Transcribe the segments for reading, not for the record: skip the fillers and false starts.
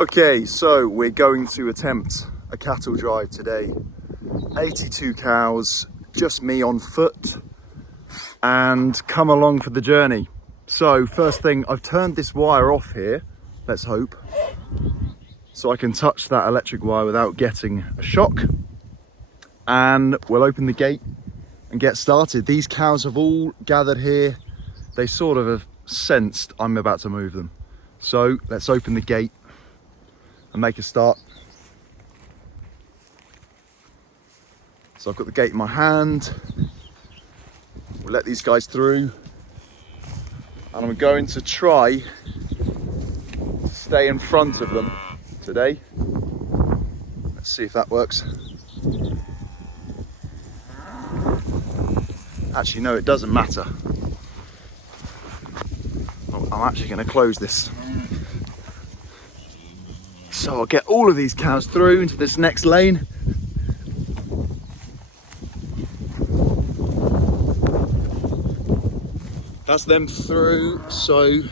Okay, so we're going to attempt a cattle drive today. 82 cows, just me on foot, and come along for the journey. So first thing, I've turned this wire off here, let's hope, so I can touch that electric wire without getting a shock. And we'll open the gate and get started. These cows have all gathered here. They sort of have sensed I'm about to move them. So let's open the gate and make a start. So I've got the gate in my hand. We'll let these guys through. And I'm going to try to stay in front of them today. Let's see if that works. Actually, no, it doesn't matter. I'm actually going to close this. So I'll get all of these cows through into this next lane. That's them through, so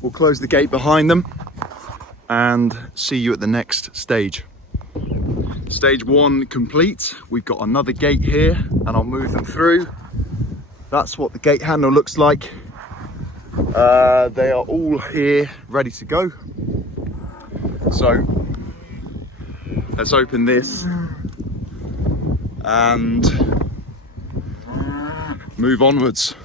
we'll close the gate behind them and see you at the next stage. Stage one complete. We've got another gate here and I'll move them through. That's what the gate handle looks like. They are all here ready to go. So let's open this and move onwards.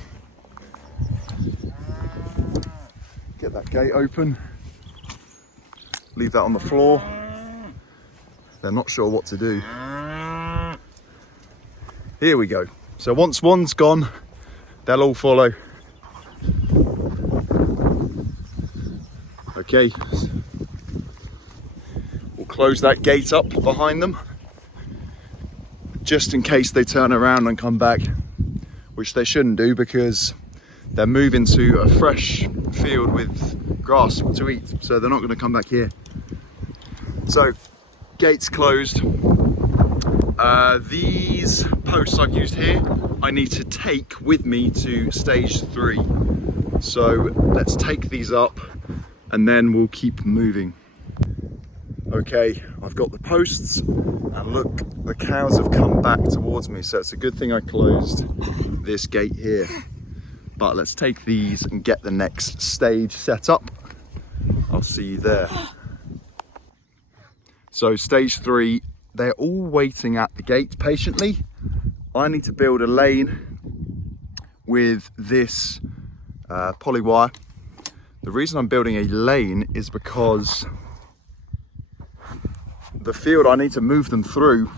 Get that gate open, leave that on the floor. They're not sure what to do. Here we go. So once one's gone, they'll all follow. Okay, we'll close that gate up behind them, just in case they turn around and come back, which they shouldn't do because they're moving to a fresh field with grass to eat, so they're not going to come back here. So, gates closed. These posts I've used here, I need to take with me to stage 3. So let's take these up and then we'll keep moving. Okay, I've got the posts and look, the cows have come back towards me, so it's a good thing I closed this gate here. But let's take these and get the next stage set up. I'll see you there. So stage 3, they're all waiting at the gate patiently. I need to build a lane with this poly wire. The reason I'm building a lane is because the field I need to move them through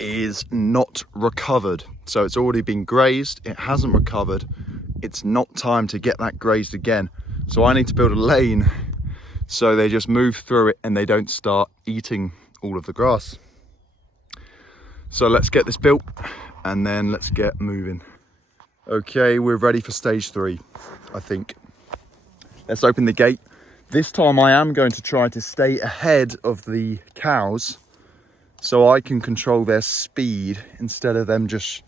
is not recovered. So it's already been grazed, it hasn't recovered. It's not time to get that grazed again. So I need to build a lane so they just move through it and they don't start eating all of the grass. So let's get this built and then let's get moving. Okay, we're ready for stage 3, I think. Let's open the gate. This time I am going to try to stay ahead of the cows so I can control their speed instead of them just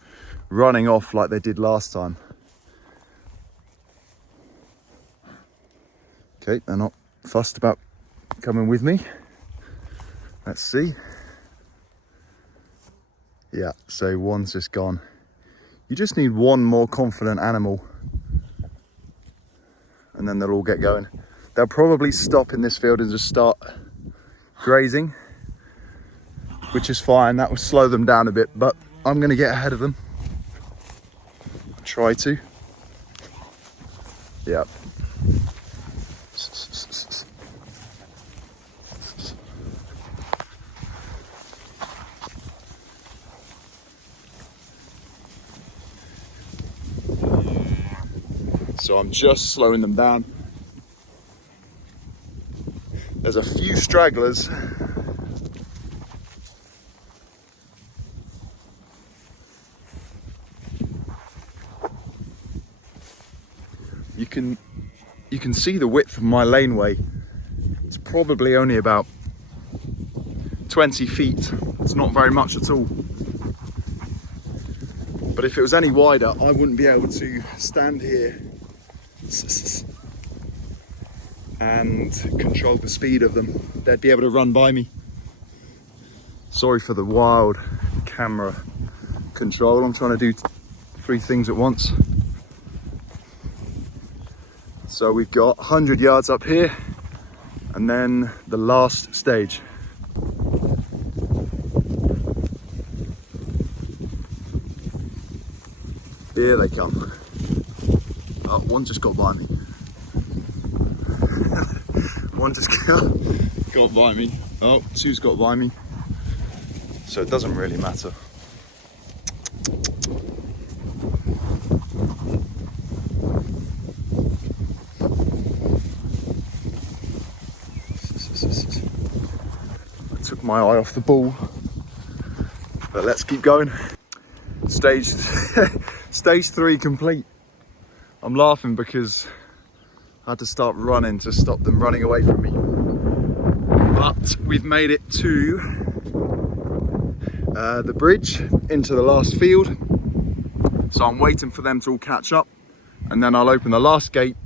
running off like they did last time. Okay, they're not fussed about coming with me. Let's see. Yeah, so one's just gone. You just need one more confident animal and then they'll all get going. They'll probably stop in this field and just start grazing, which is fine. That will slow them down a bit, but I'm gonna get ahead of them. Try to. Yep. So I'm just slowing them down. There's a few stragglers. You can see the width of my laneway. It's probably only about 20 feet. It's not very much at all. But if it was any wider, I wouldn't be able to stand here and controlled the speed of them, they'd be able to run by me. Sorry for the wild camera control. I'm trying to do 3 things at once. So we've got 100 yards up here and then the last stage. Here they come. Oh, one just got by me. One just got by me. Oh, 2's got by me. So it doesn't really matter. I took my eye off the ball, but let's keep going. Stage 3 complete. I'm laughing because I had to start running to stop them running away from me. But we've made it to the bridge into the last field. So I'm waiting for them to all catch up and then I'll open the last gate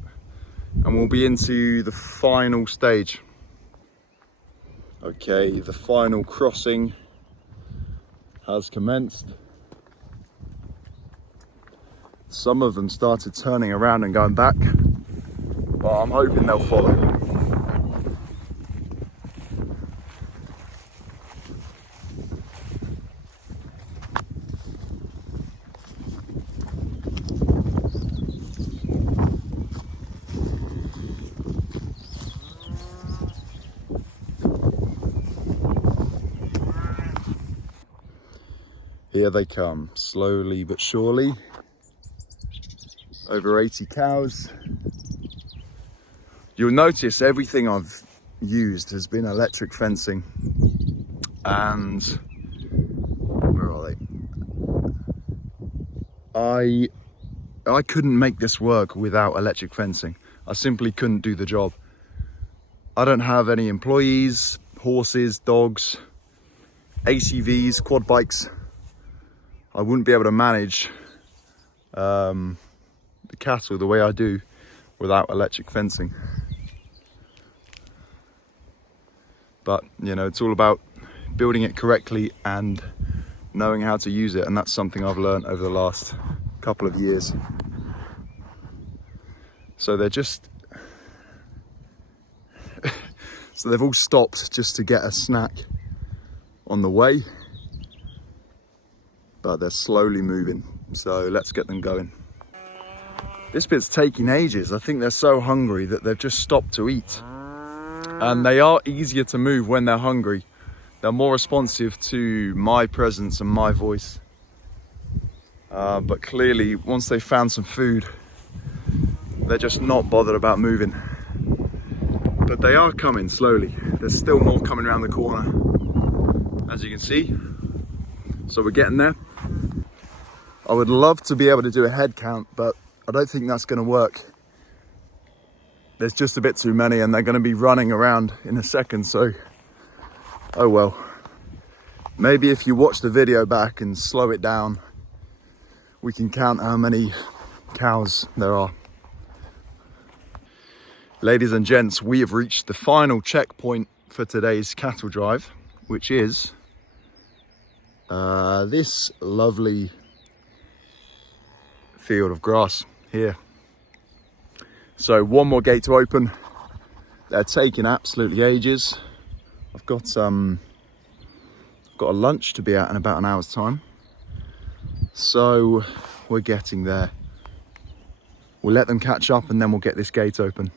and we'll be into the final stage. Okay, the final crossing has commenced. Some of them started turning around and going back, but I'm hoping they'll follow. Here they come, slowly but surely. Over 80 cows. You'll notice everything I've used has been electric fencing. And where are they? I couldn't make this work without electric fencing. I simply couldn't do the job. I don't have any employees, horses, dogs, ACVs, quad bikes. I wouldn't be able to manage the cattle the way I do without electric fencing. But you know, it's all about building it correctly and knowing how to use it, and that's something I've learned over the last couple of years. So they're just so they've all stopped just to get a snack on the way, but they're slowly moving, so let's get them going. This bit's taking ages. I think they're so hungry that they've just stopped to eat. And they are easier to move when they're hungry. They're more responsive to my presence and my voice. But clearly, once they've found some food, they're just not bothered about moving. But they are coming slowly. There's still more coming around the corner, as you can see. So we're getting there. I would love to be able to do a head count, but I don't think that's going to work. There's just a bit too many and they're going to be running around in a second, so oh well. Maybe if you watch the video back and slow it down, we can count how many cows there are. Ladies and gents, we have reached the final checkpoint for today's cattle drive, which is this lovely field of grass here. So one more gate to open. They're taking absolutely ages. I've got a lunch to be at in about an hour's time. So we're getting there. We'll let them catch up and then we'll get this gate open.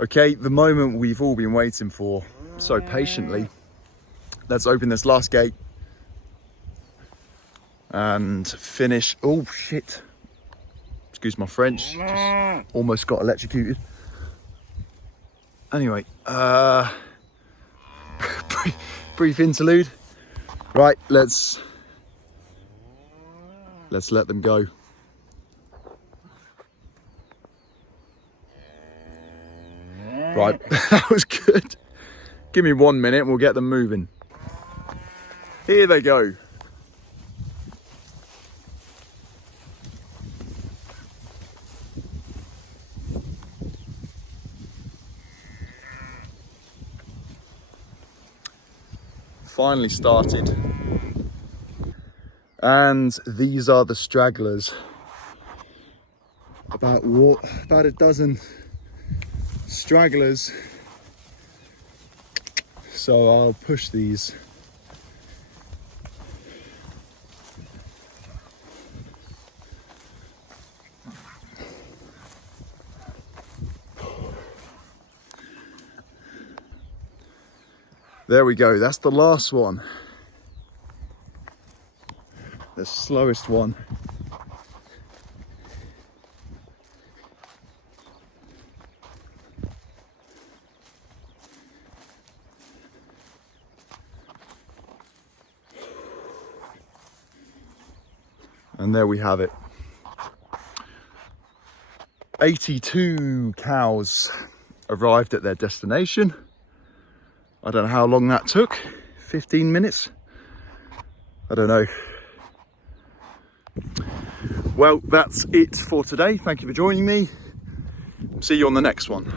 Okay, the moment we've all been waiting for so patiently. Let's open this last gate and finish. Oh shit. Excuse my French, just almost got electrocuted. Anyway, brief interlude. Right, let's let them go. Right, that was good. Give me 1 minute and we'll get them moving. Here they go. finally started. And these are the stragglers. About a dozen stragglers. So I'll push these. There we go, that's the last one. The slowest one. And there we have it. 82 cows arrived at their destination. I don't know how long that took, 15 minutes? I don't know. Well, that's it for today. Thank you for joining me. See you on the next one.